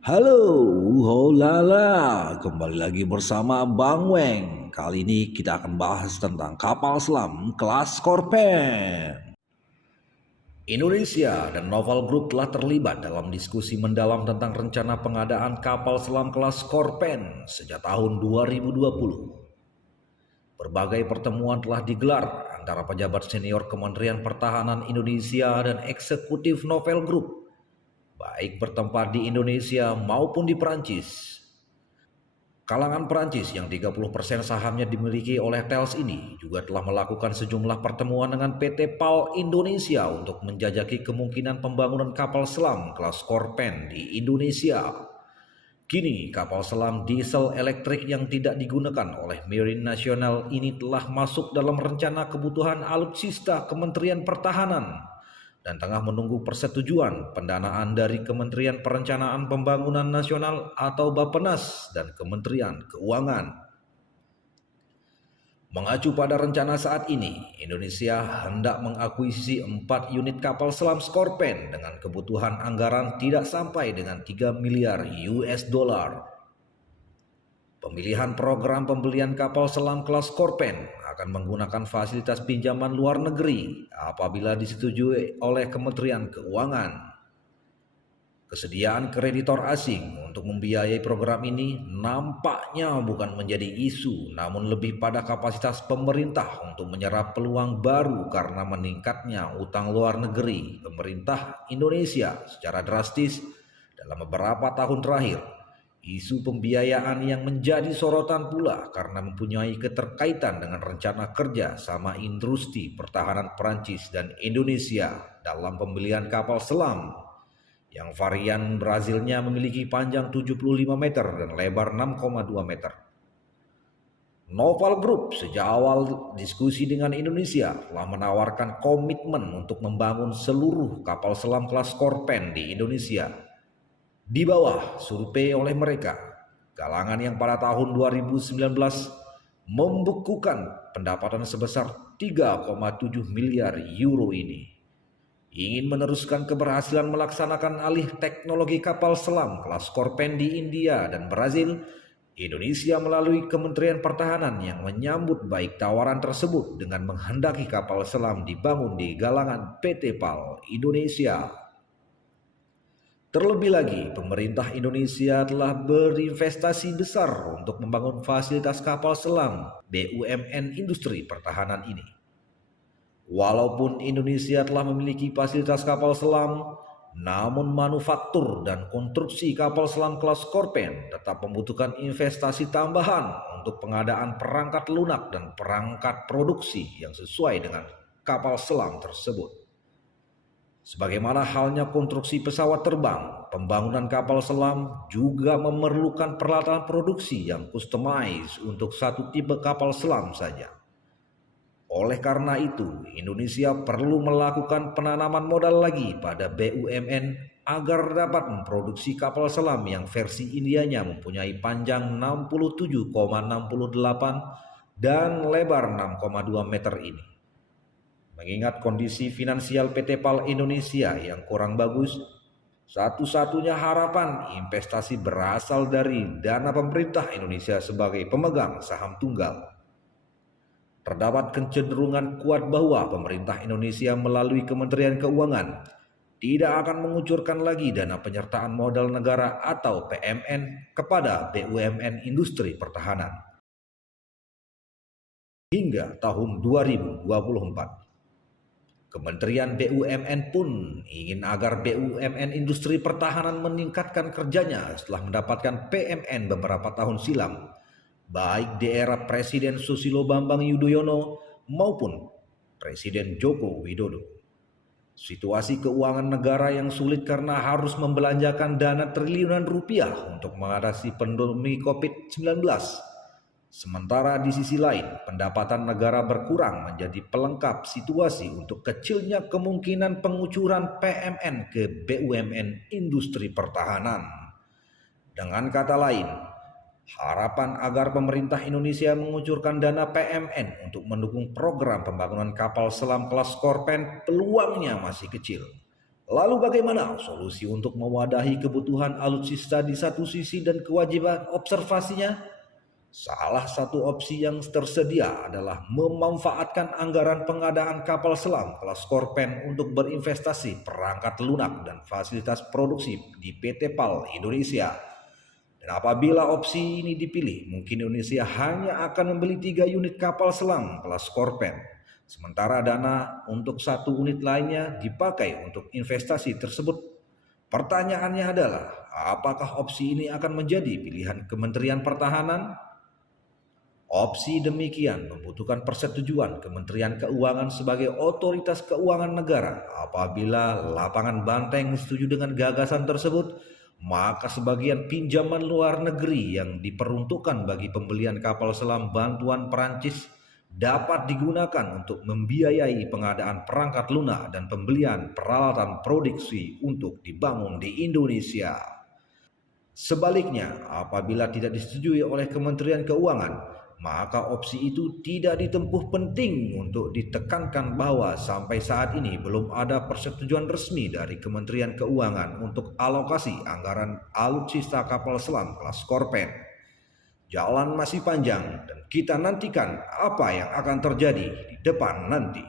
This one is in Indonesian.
Halo, holala, kembali lagi bersama Bang Weng. Kali ini kita akan bahas tentang kapal selam kelas Scorpion. Indonesia dan Novel Group telah terlibat dalam diskusi mendalam tentang rencana pengadaan kapal selam kelas Scorpion sejak tahun 2020. Berbagai pertemuan telah digelar antara pejabat senior Kementerian Pertahanan Indonesia dan eksekutif Novel Group, baik bertempat di Indonesia maupun di Perancis. Kalangan Perancis yang 30% sahamnya dimiliki oleh Thales ini juga telah melakukan sejumlah pertemuan dengan PT PAL Indonesia untuk menjajaki kemungkinan pembangunan kapal selam kelas Scorpion di Indonesia. Kini kapal selam diesel elektrik yang tidak digunakan oleh Marine Nasional ini telah masuk dalam rencana kebutuhan alutsista Kementerian Pertahanan dan tengah menunggu persetujuan pendanaan dari Kementerian Perencanaan Pembangunan Nasional atau Bappenas dan Kementerian Keuangan. Mengacu pada rencana saat ini, Indonesia hendak mengakuisisi 4 unit kapal selam Scorpion dengan kebutuhan anggaran tidak sampai dengan 3 miliar US dollar. Pemilihan program pembelian kapal selam kelas Scorpion akan menggunakan fasilitas pinjaman luar negeri apabila disetujui oleh Kementerian Keuangan. Kesediaan kreditor asing untuk membiayai program ini nampaknya bukan menjadi isu, namun lebih pada kapasitas pemerintah untuk menyerap peluang baru karena meningkatnya utang luar negeri pemerintah Indonesia secara drastis dalam beberapa tahun terakhir. Isu pembiayaan yang menjadi sorotan pula karena mempunyai keterkaitan dengan rencana kerja sama industri pertahanan Perancis dan Indonesia dalam pembelian kapal selam yang varian Brazilnya memiliki panjang 75 meter dan lebar 6,2 meter. Novel Group sejak awal diskusi dengan Indonesia telah menawarkan komitmen untuk membangun seluruh kapal selam kelas Scorpion di Indonesia. Di bawah survei oleh mereka, kalangan yang pada tahun 2019 membukukan pendapatan sebesar 3,7 miliar euro ini, ingin meneruskan keberhasilan melaksanakan alih teknologi kapal selam kelas Scorpion di India dan Brazil. Indonesia melalui Kementerian Pertahanan yang menyambut baik tawaran tersebut dengan menghendaki kapal selam dibangun di galangan PT PAL Indonesia. Terlebih lagi, pemerintah Indonesia telah berinvestasi besar untuk membangun fasilitas kapal selam BUMN industri pertahanan ini. Walaupun Indonesia telah memiliki fasilitas kapal selam, namun manufaktur dan konstruksi kapal selam kelas Scorpion tetap membutuhkan investasi tambahan untuk pengadaan perangkat lunak dan perangkat produksi yang sesuai dengan kapal selam tersebut. Sebagaimana halnya konstruksi pesawat terbang, pembangunan kapal selam juga memerlukan peralatan produksi yang customized untuk satu tipe kapal selam saja. Oleh karena itu, Indonesia perlu melakukan penanaman modal lagi pada BUMN agar dapat memproduksi kapal selam yang versi Indianya mempunyai panjang 67,68 dan lebar 6,2 meter ini. Mengingat kondisi finansial PT PAL Indonesia yang kurang bagus, satu-satunya harapan investasi berasal dari dana pemerintah Indonesia sebagai pemegang saham tunggal. Terdapat kecenderungan kuat bahwa pemerintah Indonesia melalui Kementerian Keuangan tidak akan mengucurkan lagi dana penyertaan modal negara atau PMN kepada BUMN industri pertahanan hingga tahun 2024. Kementerian BUMN pun ingin agar BUMN industri pertahanan meningkatkan kerjanya setelah mendapatkan PMN beberapa tahun silam, baik di era Presiden Susilo Bambang Yudhoyono maupun Presiden Joko Widodo. Situasi keuangan negara yang sulit karena harus membelanjakan dana triliunan rupiah untuk mengatasi pandemi COVID-19. Sementara di sisi lain, pendapatan negara berkurang menjadi pelengkap situasi untuk kecilnya kemungkinan pengucuran PMN ke BUMN industri pertahanan. Dengan kata lain, harapan agar pemerintah Indonesia mengucurkan dana PMN untuk mendukung program pembangunan kapal selam kelas Scorpion peluangnya masih kecil. Lalu bagaimana solusi untuk mewadahi kebutuhan alutsista di satu sisi dan kewajiban observasinya? Salah satu opsi yang tersedia adalah memanfaatkan anggaran pengadaan kapal selam kelas Scorpène untuk berinvestasi perangkat lunak dan fasilitas produksi di PT PAL Indonesia. Dan apabila opsi ini dipilih, mungkin Indonesia hanya akan membeli 3 unit kapal selam kelas Scorpène, sementara dana untuk 1 unit lainnya dipakai untuk investasi tersebut. Pertanyaannya adalah, apakah opsi ini akan menjadi pilihan Kementerian Pertahanan? Opsi demikian membutuhkan persetujuan Kementerian Keuangan sebagai otoritas keuangan negara. Apabila lapangan banteng setuju dengan gagasan tersebut, maka sebagian pinjaman luar negeri yang diperuntukkan bagi pembelian kapal selam bantuan Perancis dapat digunakan untuk membiayai pengadaan perangkat lunak dan pembelian peralatan produksi untuk dibangun di Indonesia. Sebaliknya, apabila tidak disetujui oleh Kementerian Keuangan, maka opsi itu tidak ditempuh. Penting untuk ditekankan bahwa sampai saat ini belum ada persetujuan resmi dari Kementerian Keuangan untuk alokasi anggaran alutsista kapal selam kelas Scorpène. Jalan masih panjang dan kita nantikan apa yang akan terjadi di depan nanti.